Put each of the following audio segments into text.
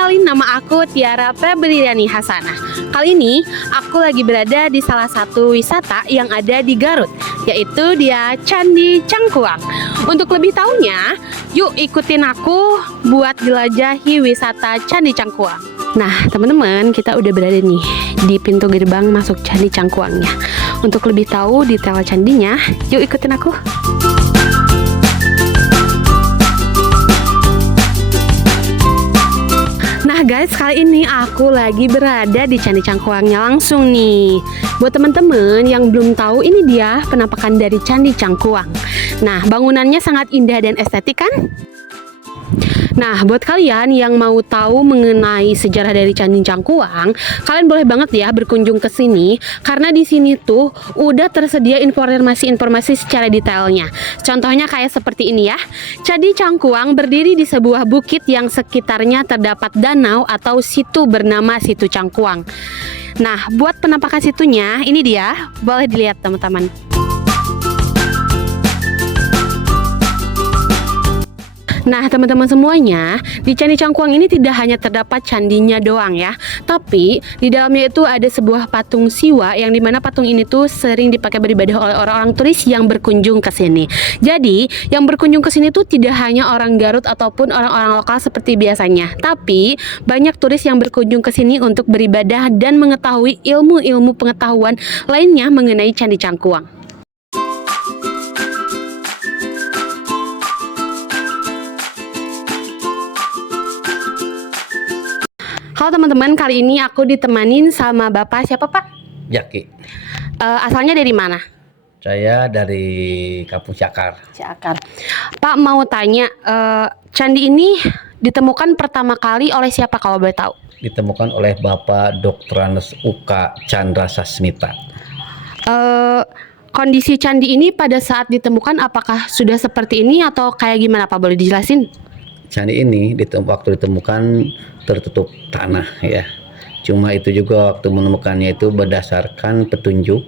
kenalin, nama aku Tiara Febriani Hasanah. Kali ini aku lagi berada di salah satu wisata yang ada di Garut, yaitu dia Candi Cangkuang. Untuk lebih tahunya, yuk ikutin aku buat jelajahi wisata Candi Cangkuang. Nah teman-teman, kita udah berada nih di pintu gerbang masuk Candi Cangkuangnya. Untuk lebih tahu detail candinya, yuk ikutin aku. Nah guys, kali ini aku lagi berada di Candi Cangkuangnya langsung nih. Buat teman-teman yang belum tahu, ini dia penampakan dari Candi Cangkuang. Nah, bangunannya sangat indah dan estetik kan? Nah, buat kalian yang mau tahu mengenai sejarah dari Candi Cangkuang, kalian boleh banget ya berkunjung ke sini karena di sini tuh udah tersedia informasi-informasi secara detailnya. Contohnya kayak seperti ini ya. Candi Cangkuang berdiri di sebuah bukit yang sekitarnya terdapat danau atau situ bernama Situ Cangkuang. Nah, buat penampakan situnya, ini dia, boleh dilihat teman-teman. Nah teman-teman semuanya, di Candi Cangkuang ini tidak hanya terdapat candinya doang ya, tapi di dalamnya itu ada sebuah patung Siwa yang dimana patung ini tuh sering dipakai beribadah oleh orang-orang turis yang berkunjung ke sini. Jadi yang berkunjung ke sini tuh tidak hanya orang Garut ataupun orang-orang lokal seperti biasanya, tapi banyak turis yang berkunjung ke sini untuk beribadah dan mengetahui ilmu-ilmu pengetahuan lainnya mengenai Candi Cangkuang. Halo teman-teman, kali ini aku ditemanin sama Bapak siapa Pak? Jaki. Asalnya dari mana? Saya dari Kampung Cakar. Cakar. Pak mau tanya, candi ini ditemukan pertama kali oleh siapa kalau boleh tahu? Ditemukan oleh Bapak Dr. Anes Uka Chandra Sasmita. Kondisi candi ini pada saat ditemukan apakah sudah seperti ini atau kayak gimana Pak? Boleh dijelasin? Candi ini waktu ditemukan tertutup tanah ya. Cuma itu juga waktu menemukannya itu berdasarkan petunjuk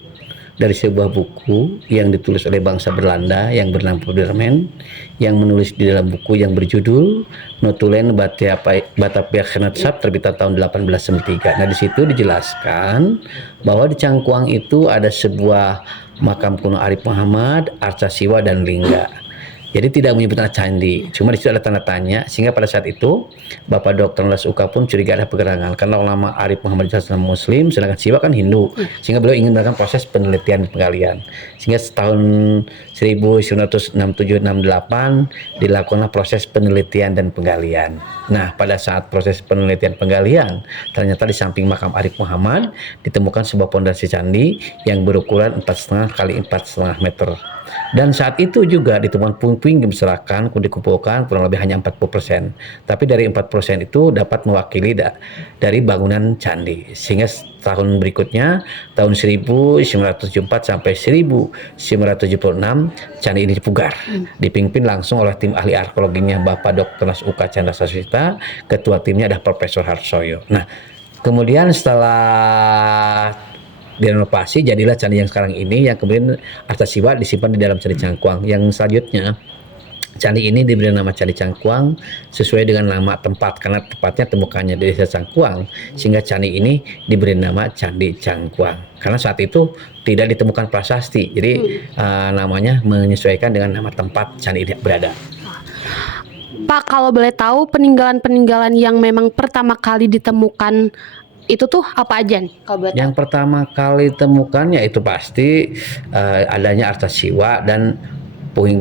dari sebuah buku yang ditulis oleh bangsa Belanda yang bernama Poderman, yang menulis di dalam buku yang berjudul Notulen Batavia Genotschap terbitan tahun 1893. Nah di situ dijelaskan bahwa di Cangkuang itu ada sebuah makam kuno Arif Muhammad, Arca Siwa dan Lingga. Jadi tidak menyebutkan candi, cuma di situ ada tanda tanya, sehingga pada saat itu Bapak Dr. Anes Uka pun curiga ada pergerangan karena ulama Arif Muhammad Islam Muslim, sedangkan Siwa kan Hindu, sehingga beliau ingin melakukan proses penelitian dan penggalian. Sehingga tahun 1967-68 dilakukanlah proses penelitian dan penggalian. Nah, pada saat proses penelitian penggalian, ternyata di samping makam Arif Muhammad ditemukan sebuah pondasi candi yang berukuran 4,5 kali 4,5 meter. Dan saat itu juga ditemukan puing-puing dibesarkan, dikumpulkan kurang lebih hanya 40%. Tapi dari 4% itu dapat mewakili dari bangunan candi. Sehingga tahun berikutnya, tahun 1974 sampai 1976, candi ini dipugar. Dipimpin langsung oleh tim ahli arkeologinya Bapak Dr. Anes Uka Chandra Sasmita, ketua timnya ada Profesor Harsoyo. Nah, kemudian setelah direnovasi jadilah candi yang sekarang ini, yang kemudian Arca Siwa disimpan di dalam Candi Cangkuang. Yang selanjutnya candi ini diberi nama Candi Cangkuang sesuai dengan nama tempat, karena tepatnya temukannya di desa Cangkuang, sehingga candi ini diberi nama Candi Cangkuang. Karena saat itu tidak ditemukan prasasti, jadi namanya menyesuaikan dengan nama tempat candi ini berada. Pak, kalau boleh tahu peninggalan-peninggalan yang memang pertama kali ditemukan itu tuh apa aja nih? Yang pertama kali temukan ya itu pasti adanya Arca Siwa dan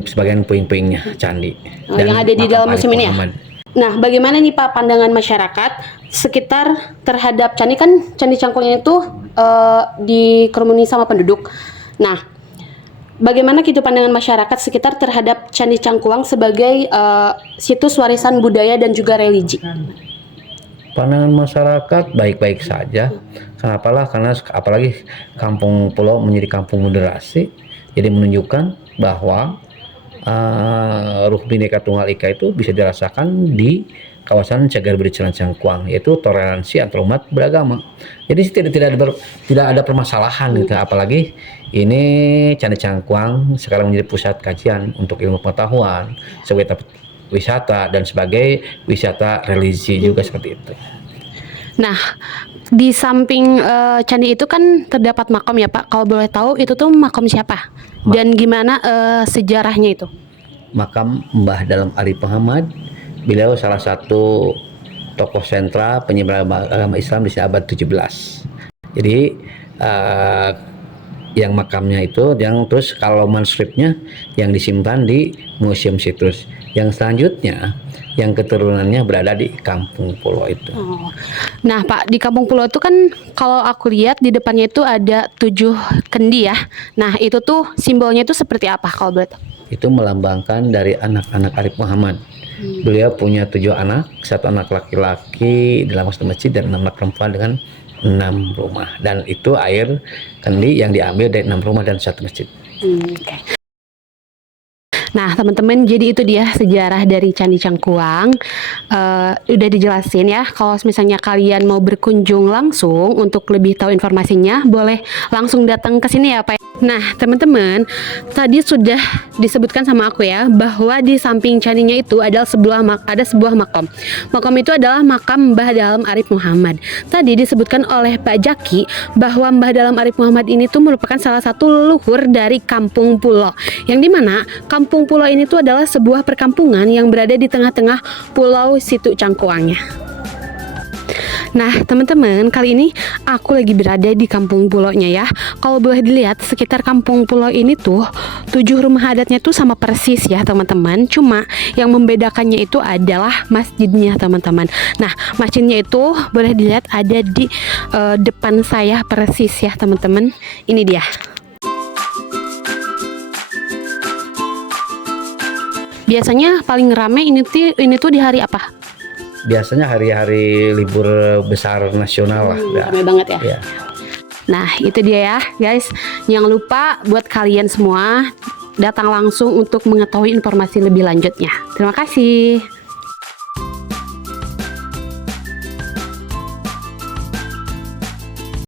sebagian puing-puingnya candi. Yang ada di dalam museum ini ya? Nah, bagaimana nih Pak pandangan masyarakat sekitar terhadap candi? Kan Candi Cangkuang itu dikerumuni sama penduduk. Nah, bagaimana gitu pandangan masyarakat sekitar terhadap Candi Cangkuang sebagai situs warisan budaya dan juga religi? Pandangan masyarakat baik-baik saja. Kenapalah? Karena apalagi kampung pulau menjadi kampung moderasi, jadi menunjukkan bahwa ruh Bhinneka Tunggal Ika itu bisa dirasakan di kawasan Cagar Bericilon Cangkuang, yaitu toleransi antar umat beragama. Jadi tidak ada permasalahan gitu. Apalagi ini Candi Cangkuang sekarang menjadi pusat kajian untuk ilmu pengetahuan sebagai wisata dan sebagai wisata religi juga seperti itu. Nah, di samping candi itu kan terdapat makam ya Pak. Kalau boleh tahu itu tuh makam siapa? Dan gimana sejarahnya itu? Makam Mbah Dalem Arif Muhammad, beliau salah satu tokoh sentra penyebar agama Islam di abad 17. Jadi yang makamnya itu, yang terus kalau manuskripnya yang disimpan di Museum Situs. Yang selanjutnya yang keturunannya berada di Kampung Pulo itu. Oh. Nah Pak, di Kampung Pulo itu kan kalau aku lihat di depannya itu ada 7 kendi ya. Nah itu tuh simbolnya itu seperti apa kalau boleh tahu? Itu melambangkan dari anak-anak Arif Muhammad. Beliau punya 7 anak, 1 anak laki-laki dalam satu masjid dan 6 anak perempuan dengan 6 rumah. Dan itu air kendi yang diambil dari 6 rumah dan 1 masjid. Okay. Nah teman-teman, jadi itu dia sejarah dari Candi Cangkuang. Udah dijelasin ya. Kalau misalnya kalian mau berkunjung langsung untuk lebih tahu informasinya, boleh langsung datang ke sini ya Pak. Nah teman-teman, tadi sudah disebutkan sama aku ya bahwa di samping candinya itu ada sebuah makam. Makam itu adalah makam Mbah Dalem Arif Muhammad. Tadi disebutkan oleh Pak Jaki bahwa Mbah Dalem Arif Muhammad ini tuh merupakan salah satu leluhur dari Kampung Pulo, yang dimana Kampung Pulo ini tuh adalah sebuah perkampungan yang berada di tengah-tengah Pulau Situ Cangkuangnya. Nah teman-teman, kali ini aku lagi berada di Kampung Pulonya ya. Kalau boleh dilihat sekitar Kampung Pulo ini tuh 7 rumah adatnya tuh sama persis ya teman-teman. Cuma yang membedakannya itu adalah masjidnya teman-teman. Nah masjidnya itu boleh dilihat ada di depan saya persis ya teman-teman. Ini dia. Biasanya paling rame ini tuh di hari apa? Biasanya hari-hari libur besar nasional lah. Ramai banget ya. Ya. Nah itu dia ya guys. Jangan lupa buat kalian semua datang langsung untuk mengetahui informasi lebih lanjutnya. Terima kasih.